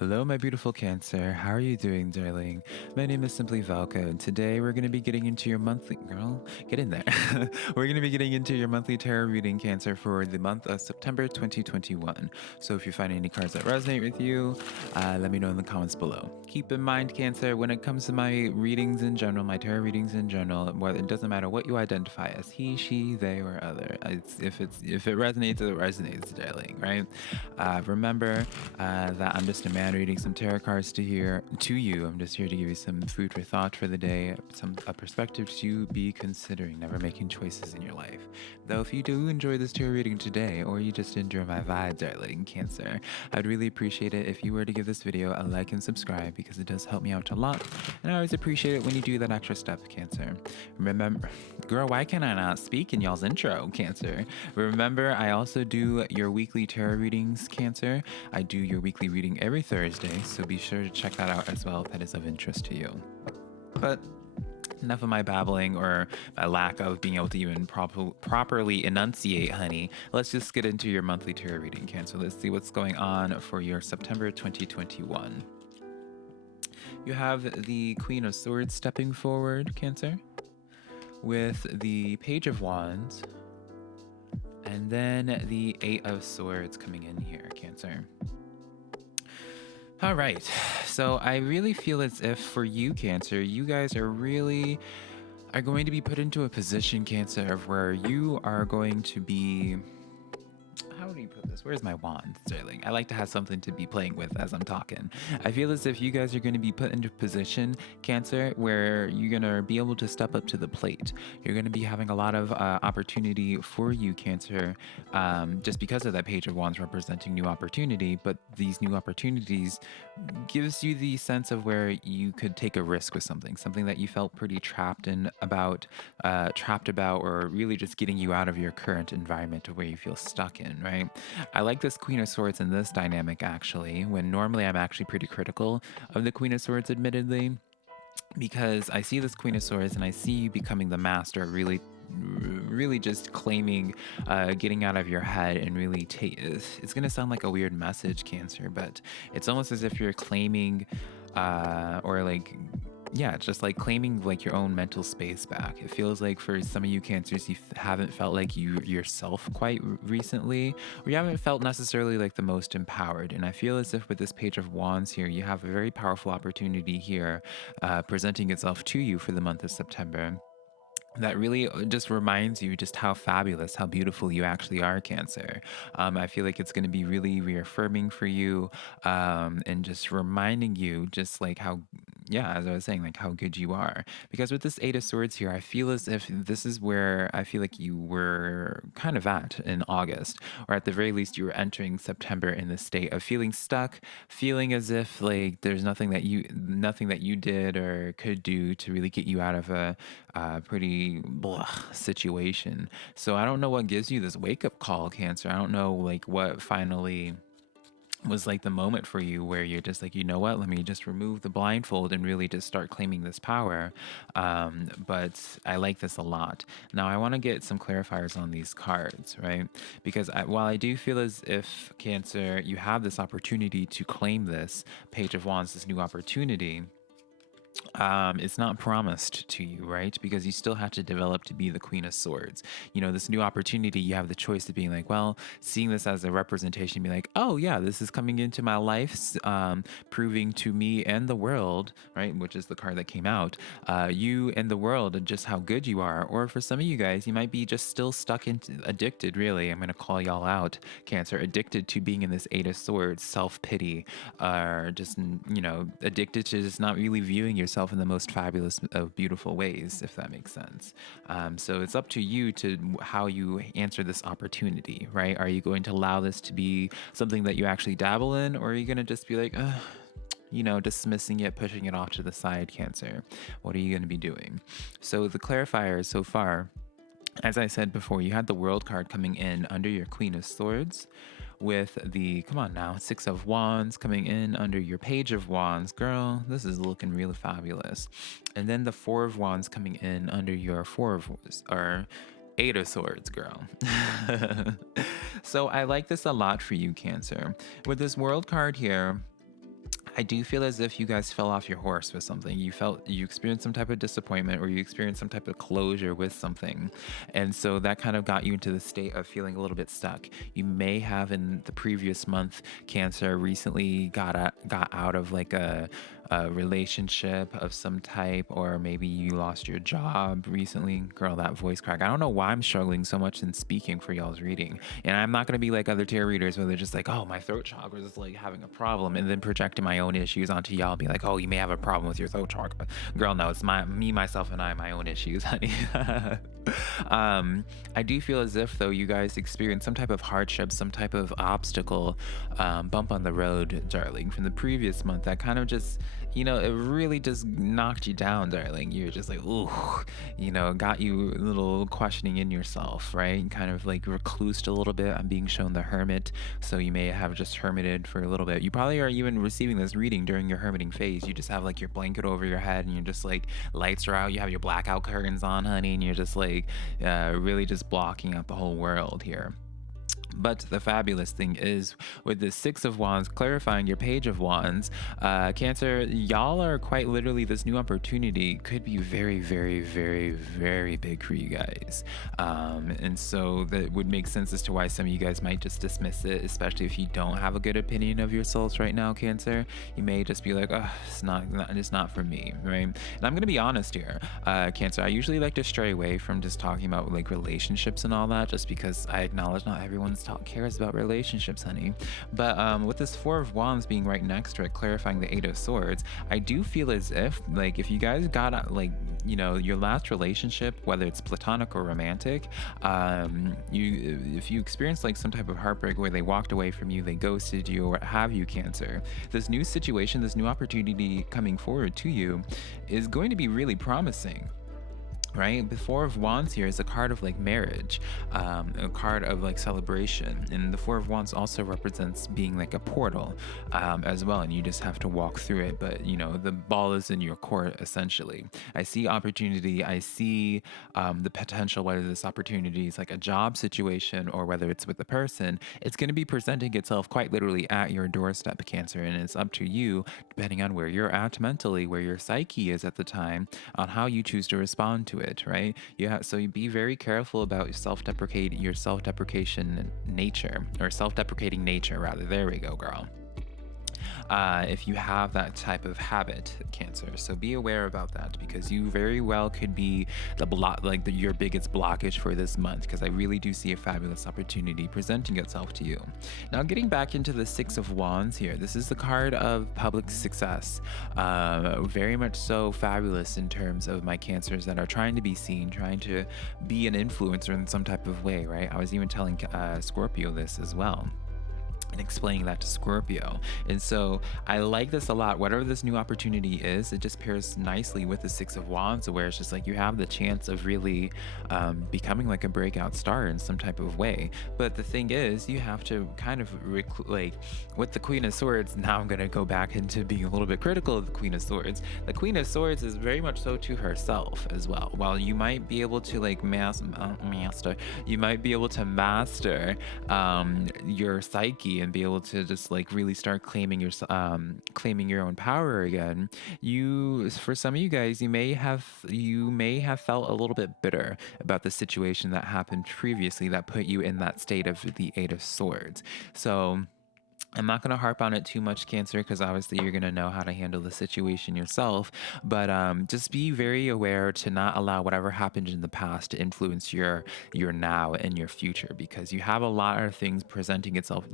Hello, my beautiful Cancer. How are you doing, darling? My name is SimplyVelca, and today we're going to be getting into your monthly. Girl, get in there. We're going to be getting into your monthly tarot reading, Cancer, for the month of September 2021. So if you find any cards that resonate with you, let me know in the comments below. Keep in mind, Cancer, when it comes to my readings in general, my tarot readings in general, it doesn't matter what you identify as he, she, they, or other. If it resonates, it resonates, darling, right? Remember that I'm just a man reading some tarot cards to you. I'm just here to give you some food for thought for the day, a perspective to be considering, never making choices in your life. Though if you do enjoy this tarot reading today, or you just enjoy my vibe, darling Cancer, I'd really appreciate it if you were to give this video a like and subscribe, because it does help me out a lot, and I always appreciate it when you do that extra step, Cancer. Remember, girl, why can I not speak in y'all's intro, Cancer? Remember, I also do your weekly tarot readings, Cancer. I do your weekly reading every Thursday, so be sure to check that out as well if that is of interest to you. But enough of my babbling or my lack of being able to even properly enunciate, honey. Let's just get into your monthly tarot reading, Cancer. Let's see what's going on for your September 2021. You have the Queen of Swords stepping forward, Cancer, with the Page of Wands, and then the Eight of Swords coming in here, Cancer. All right, so I really feel as if for you, Cancer, you guys are going to be put into a position, Cancer, of where you are going to be, how do you put this? Where's my wand, darling? I like to have something to be playing with as I'm talking. I feel as if you guys are going to be put into a position, Cancer, where you're going to be able to step up to the plate. You're going to be having a lot of opportunity for you, Cancer, just because of that Page of Wands representing new opportunity. But these new opportunities gives you the sense of where you could take a risk with something that you felt pretty trapped about, or really just getting you out of your current environment of where you feel stuck in, right? I like this Queen of Swords in this dynamic, actually, when normally I'm actually pretty critical of the Queen of Swords, admittedly, because I see this Queen of Swords and I see you becoming the master, really just claiming, getting out of your head and really it's going to sound like a weird message, Cancer, but it's almost as if you're claiming, or like, yeah, just like claiming like your own mental space back. It feels like for some of you Cancers, you haven't felt like you yourself quite recently, or you haven't felt necessarily like the most empowered. And I feel as if with this Page of Wands here, you have a very powerful opportunity here, presenting itself to you for the month of September, that really just reminds you just how fabulous, how beautiful you actually are, Cancer. I feel like it's going to be really reaffirming for you, and just reminding you just like how, yeah, as I was saying, like how good you are. Because with this Eight of Swords here, I feel as if this is where I feel like you were kind of at in August, or at the very least you were entering September in the state of feeling stuck, feeling as if like there's nothing that you did or could do to really get you out of a pretty blah situation. So I don't know what gives you this wake-up call, Cancer. I don't know like what finally was like the moment for you where you're just like, you know what, let me just remove the blindfold and really just start claiming this power. But I like this a lot. Now I want to get some clarifiers on these cards, right? Because while I do feel as if, Cancer, you have this opportunity to claim this Page of Wands, this new opportunity, it's not promised to you, right? Because you still have to develop to be the Queen of Swords. You know, this new opportunity, you have the choice of being like, well, seeing this as a representation, be like, oh yeah, this is coming into my life, proving to me and the world, right? Which is the card that came out, you and the world, and just how good you are. Or for some of you guys, you might be just still stuck into addicted, really. I'm going to call y'all out, Cancer, addicted to being in this Eight of Swords, self-pity, or just, you know, addicted to just not really viewing yourself in the most fabulous of beautiful ways, if that makes sense. So it's up to you to how you answer this opportunity, right? Are you going to allow this to be something that you actually dabble in, or are you going to just be like, you know, dismissing it, pushing it off to the side, Cancer? What are you going to be doing? So the clarifiers so far, as I said before, you had the World card coming in under your Queen of Swords, with the, come on now, Six of Wands coming in under your Page of Wands. Girl, this is looking really fabulous. And then the Four of Wands coming in under your Eight of Swords, girl. So I like this a lot for you, Cancer. With this World card here, I do feel as if you guys fell off your horse with something. You experienced some type of disappointment, or you experienced some type of closure with something. And so that kind of got you into the state of feeling a little bit stuck. You may have in the previous month, Cancer, recently got out of like a relationship of some type, or maybe you lost your job recently. Girl, that voice crack. I don't know why I'm struggling so much in speaking for y'all's reading. And I'm not going to be like other tarot readers where they're just like, oh, my throat chakra is like having a problem, and then projecting my own issues onto y'all and be like, oh, you may have a problem with your throat chakra. Girl, no, it's me, myself, and I, my own issues, honey. I do feel as if, though, you guys experienced some type of hardship, some type of obstacle, bump on the road, darling, from the previous month that kind of just, it really just knocked you down, darling. You're just like, ooh, got you a little questioning in yourself, right? Kind of like reclused a little bit. I'm being shown the hermit, so you may have just hermited for a little bit. You probably are even receiving this reading during your hermiting phase. You just have like your blanket over your head, and you're just like, lights are out. You have your blackout curtains on, honey, and you're just like, really just blocking out the whole world here. But the fabulous thing is, with the Six of Wands clarifying your Page of Wands, Cancer, y'all are quite literally, this new opportunity could be very, very, very, very big for you guys. And so that would make sense as to why some of you guys might just dismiss it, especially if you don't have a good opinion of yourselves right now, Cancer. You may just be like, oh, it's not for me, right? And I'm going to be honest here, Cancer, I usually like to stray away from just talking about like relationships and all that, just because I acknowledge not everyone's cares about relationships, honey. But with this Four of Wands being right next to it, clarifying the Eight of Swords, I do feel as if, like, if you guys got like, your last relationship, whether it's platonic or romantic, if you experienced like some type of heartbreak where they walked away from you, they ghosted you, or what have you, Cancer, this new situation, this new opportunity coming forward to you is going to be really promising. Right? The Four of Wands here is a card of like marriage, a card of like celebration, and the Four of Wands also represents being like a portal as well, and you just have to walk through it. But the ball is in your court, essentially. I see opportunity. I see the potential, whether this opportunity is like a job situation or whether it's with a person, it's going to be presenting itself quite literally at your doorstep, Cancer, and it's up to you, depending on where you're at mentally, where your psyche is at the time, on how you choose to respond to it, right? So you be very careful about your self-deprecation nature, or self-deprecating nature, rather. There we go, girl. If you have that type of habit, Cancer. So be aware about that, because you very well could be your biggest blockage for this month, because I really do see a fabulous opportunity presenting itself to you. Now, getting back into the Six of Wands here, this is the card of public success. Very much so fabulous in terms of my Cancers that are trying to be seen, trying to be an influencer in some type of way, right? I was even telling Scorpio this as well, and explaining that to Scorpio. And so I like this a lot. Whatever this new opportunity is, it just pairs nicely with the Six of Wands, where it's just like you have the chance of really becoming like a breakout star in some type of way. But the thing is, you have to kind of like with the Queen of Swords. Now I'm going to go back into being a little bit critical of the Queen of Swords. The Queen of Swords is very much so to herself as well. While you might be able to like master your psyche and be able to just like really start claiming your own power again, for some of you guys, you may have felt a little bit bitter about the situation that happened previously that put you in that state of the Eight of Swords. So I'm not going to harp on it too much, Cancer, because obviously you're going to know how to handle the situation yourself. But just be very aware to not allow whatever happened in the past to influence your now and your future, because you have a lot of things presenting itself.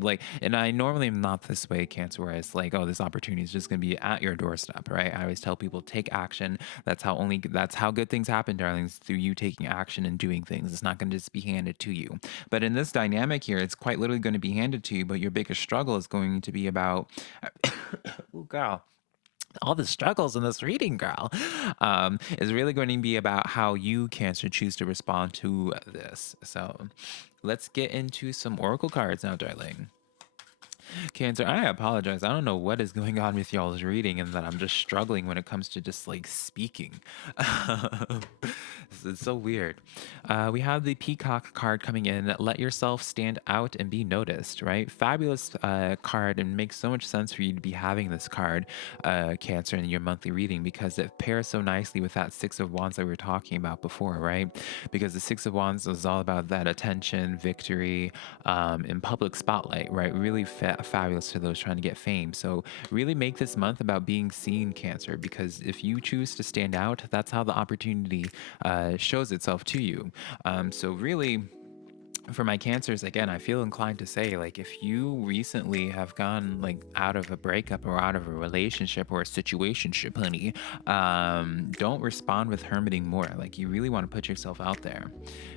And I normally am not this way, Cancer, where it's like, oh, this opportunity is just going to be at your doorstep, right? I always tell people, take action. That's how good things happen, darlings, through you taking action and doing things. It's not going to just be handed to you. But in this dynamic here, it's quite literally going to be handed to you, but your biggest struggle is going to be about oh girl, all the struggles in this reading, girl, is really going to be about how you, Cancer, choose to respond to this. So let's get into some oracle cards now, darling. Cancer, I apologize. I don't know what is going on with y'all's reading and that I'm just struggling when it comes to just like speaking. It's so weird. We have the Peacock card coming in. Let yourself stand out and be noticed, right? Fabulous card, and makes so much sense for you to be having this card, Cancer, in your monthly reading because it pairs so nicely with that Six of Wands that we were talking about before, right? Because the Six of Wands is all about that attention, victory, in public spotlight, right? Really fabulous to those trying to get fame. So really make this month about being seen, Cancer, because if you choose to stand out, that's how the opportunity shows itself to you. So really, for my cancers, again, I feel inclined to say, like, if you recently have gone like out of a breakup or out of a relationship or a situationship, honey, don't respond with hermiting more. Like, you really want to put yourself out there.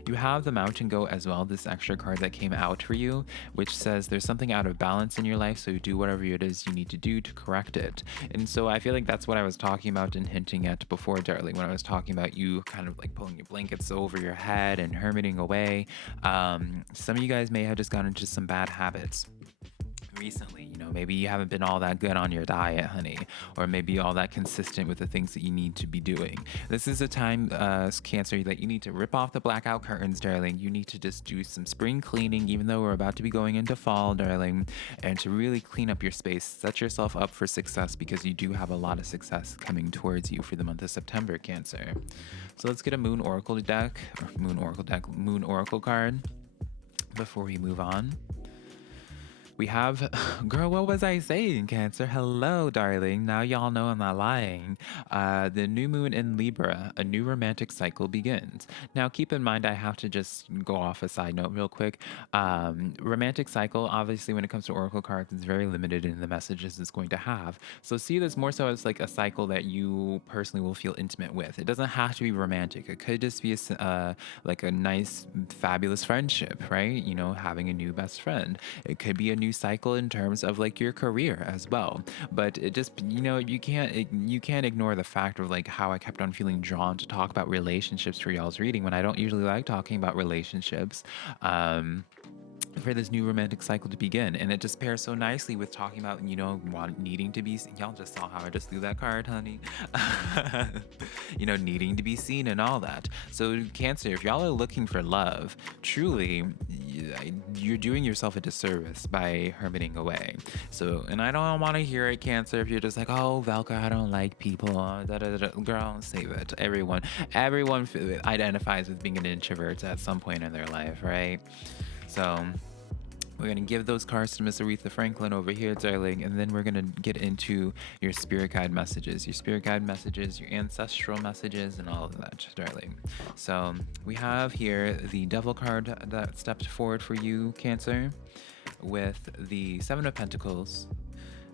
You have the mountain goat as well, this extra card that came out for you, which says there's something out of balance in your life, so do whatever it is you need to do to correct it. And so I feel like that's what I was talking about and hinting at before, darling, when I was talking about you kind of like pulling your blankets over your head and hermiting away. Some of you guys may have just gotten into some bad habits recently. You know, maybe you haven't been all that good on your diet, honey, or maybe all that consistent with the things that you need to be doing. This is a time, Cancer, that you need to rip off the blackout curtains, darling. You need to just do some spring cleaning, even though we're about to be going into fall, darling, and to really clean up your space. Set yourself up for success because you do have a lot of success coming towards you for the month of September, Cancer. So let's get a Moon Oracle deck, or Moon Oracle card before we move on. We have, girl, what was I saying, Cancer? Hello, darling. Now y'all know I'm not lying. The new moon in Libra, a new romantic cycle begins. Now, keep in mind, I have to just go off a side note real quick. Romantic cycle, obviously, when it comes to oracle cards, it's very limited in the messages it's going to have. So see this more so as like a cycle that you personally will feel intimate with. It doesn't have to be romantic. It could just be like a nice, fabulous friendship, right? You know, having a new best friend. It could be a new cycle in terms of like your career as well. But it just, you know, you can't ignore the fact of like how I kept on feeling drawn to talk about relationships for y'all's reading when I don't usually like talking about relationships. For this new romantic cycle to begin, and it just pairs so nicely with talking about, you know, needing to be, y'all just saw how I just threw that card, honey. You know, needing to be seen and all that. So Cancer, if y'all are looking for love, truly, you're doing yourself a disservice by hermiting away. So, and I don't want to hear it, Cancer, if you're just like, oh, Velka, I don't like people, girl, save it. Everyone identifies with being an introvert at some point in their life, right? So we're going to give those cards to Miss Aretha Franklin over here, darling, and then we're going to get into your spirit guide messages, your ancestral messages, and all of that, darling. So we have here the Devil card that stepped forward for you, Cancer, with the Seven of Pentacles,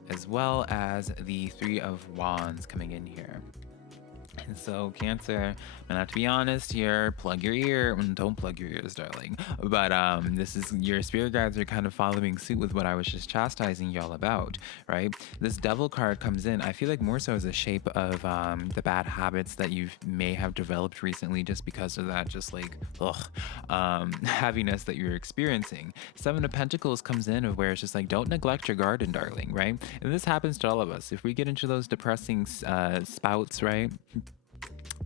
as well as the Three of Wands coming in here. And so, Cancer, I'm gonna have to be honest here. Plug your ear. Don't plug your ears, darling. But this is your spirit guides are kind of following suit with what I was just chastising y'all about, right? This Devil card comes in. I feel like more so as a shape of the bad habits that you may have developed recently, just because of that, just like heaviness that you're experiencing. Seven of Pentacles comes in of where it's just like, don't neglect your garden, darling, right? And this happens to all of us. If we get into those depressing spouts, right?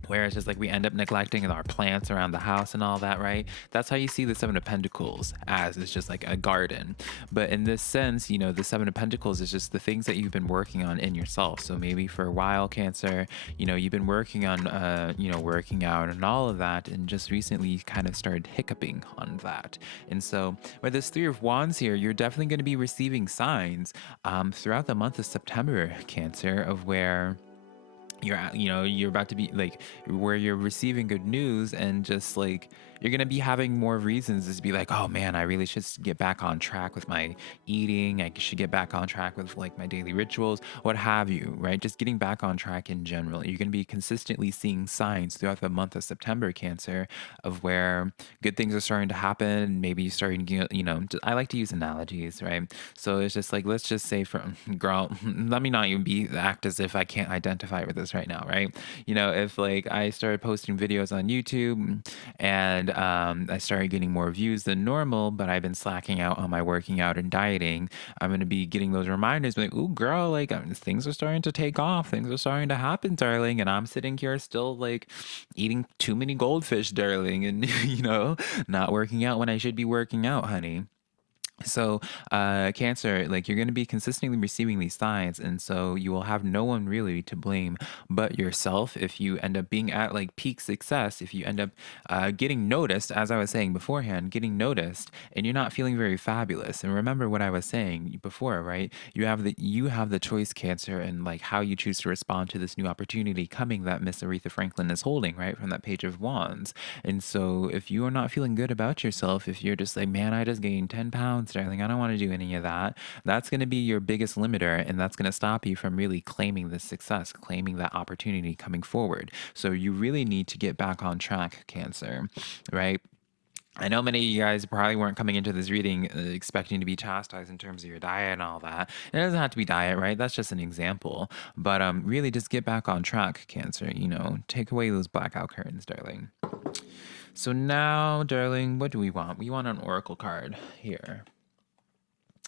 Where it's just like we end up neglecting our plants around the house and all that, right? That's how you see the Seven of Pentacles, as it's just like a garden. But in this sense, you know, the Seven of Pentacles is just the things that you've been working on in yourself. So maybe for a while, Cancer, you know, you've been working on, you know, working out and all of that, and just recently you kind of started hiccuping on that. And so with this Three of Wands here, you're definitely going to be receiving signs throughout the month of September, Cancer, of where you're about to be like, where you're receiving good news, and just like you're gonna be having more reasons to be like, oh man, I really should get back on track with my eating. I should get back on track with like my daily rituals, what have you, right? Just getting back on track in general. You're gonna be consistently seeing signs throughout the month of September, Cancer, of where good things are starting to happen. Maybe you're starting to, you know, I like to use analogies, right? So it's just like, let's just say, from girl, let me not even act as if I can't identify with this right now, right? You know, if like I started posting videos on YouTube and and I started getting more views than normal, but I've been slacking out on my working out and dieting. I'm going to be getting those reminders like, ooh, girl, like things are starting to take off. Things are starting to happen, darling. And I'm sitting here still like eating too many goldfish, darling, and, not working out when I should be working out, honey. So, Cancer, like you're going to be consistently receiving these signs, and so you will have no one really to blame but yourself if you end up being at like peak success. If you end up getting noticed, as I was saying beforehand, getting noticed, and you're not feeling very fabulous. And remember what I was saying before, right? You have the choice, Cancer, and like how you choose to respond to this new opportunity coming that Miss Aretha Franklin is holding, right, from that Page of Wands. And so, if you are not feeling good about yourself, if you're just like, man, I just gained 10 pounds, darling, I don't want to do any of that, that's going to be your biggest limiter. And that's going to stop you from really claiming this success, claiming that opportunity coming forward. So, you really need to get back on track, Cancer, right? I know many of you guys probably weren't coming into this reading expecting to be chastised in terms of your diet and all that. It doesn't have to be diet, right? That's just an example. But really, just get back on track, Cancer. Take away those blackout curtains, darling. So now, darling, what do we want? We want an oracle card here.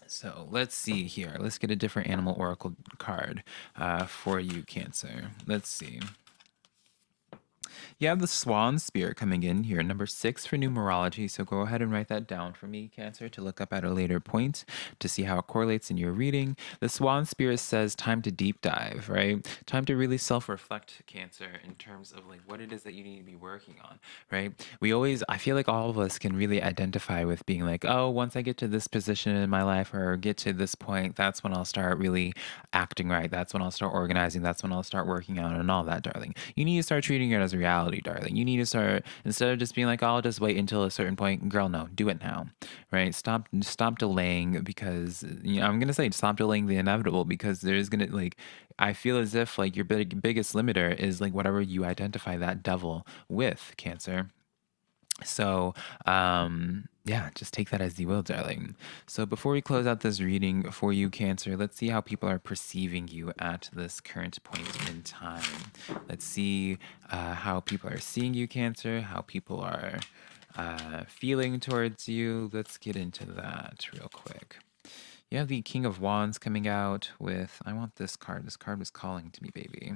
So let's see here. Let's get a different animal oracle card for you, Cancer. Let's see. You have the Swan spirit coming in here, number 6 for numerology. So go ahead and write that down for me, Cancer, to look up at a later point to see how it correlates in your reading. The Swan spirit says time to deep dive, right? Time to really self-reflect, Cancer, in terms of like what it is that you need to be working on, right? I feel like all of us can really identify with being like, oh, once I get to this position in my life or get to this point, that's when I'll start really acting right. That's when I'll start organizing. That's when I'll start working out and all that, darling. You need to start treating it as a reality, darling. You need to start, instead of just being like, oh, I'll just wait until a certain point. Girl, no, do it now, right? Stop delaying because I'm gonna say stop delaying the inevitable because there's gonna like I feel as if like your biggest limiter is like whatever you identify that devil with, Cancer. So, yeah, just take that as you will, darling. So, before we close out this reading for you, Cancer, let's see how people are perceiving you at this current point in time. Let's see how people are seeing you, Cancer, how people are feeling towards you. Let's get into that real quick. You have the King of Wands coming out with, I want this card. This card was calling to me, baby.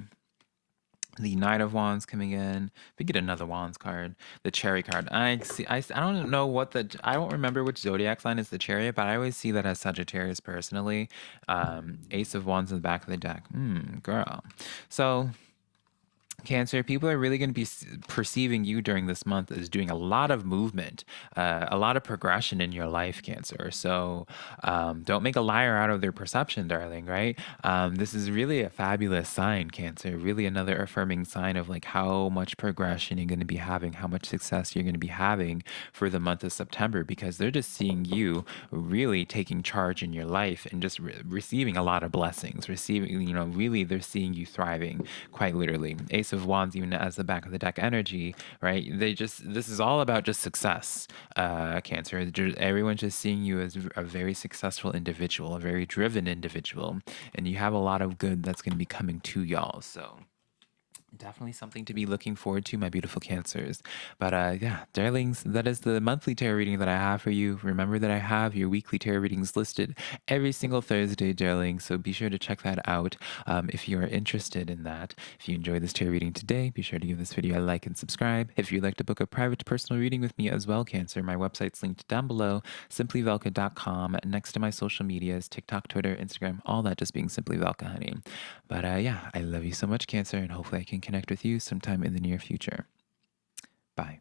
The Knight of Wands coming in. We get another Wands card. The Cherry card. I see. I don't know I don't remember which zodiac sign is the Chariot, but I always see that as Sagittarius personally. Ace of Wands in the back of the deck. Girl. So Cancer, people are really going to be perceiving you during this month as doing a lot of movement, a lot of progression in your life, Cancer. So don't make a liar out of their perception, darling, right? This is really a fabulous sign, Cancer. Really another affirming sign of like how much progression you're going to be having, how much success you're going to be having for the month of September because they're just seeing you really taking charge in your life and just receiving a lot of blessings, really they're seeing you thriving quite literally. Ace of Wands, even as the back of the deck energy, right? This is all about just success, Cancer. Everyone's just seeing you as a very successful individual, a very driven individual, and you have a lot of good that's going to be coming to y'all. So definitely something to be looking forward to, my beautiful Cancers. But yeah, darlings, that is the monthly tarot reading that I have for you. Remember that I have your weekly tarot readings listed every single Thursday, darling. So be sure to check that out if you are interested in that. If you enjoyed this tarot reading today, be sure to give this video a like and subscribe. If you'd like to book a private personal reading with me as well, Cancer, my website's linked down below, simplyvelca.com. Next to my social medias, TikTok, Twitter, Instagram, all that just being Simply Velca, honey. But yeah, I love you so much, Cancer, and hopefully I can connect with you sometime in the near future. Bye.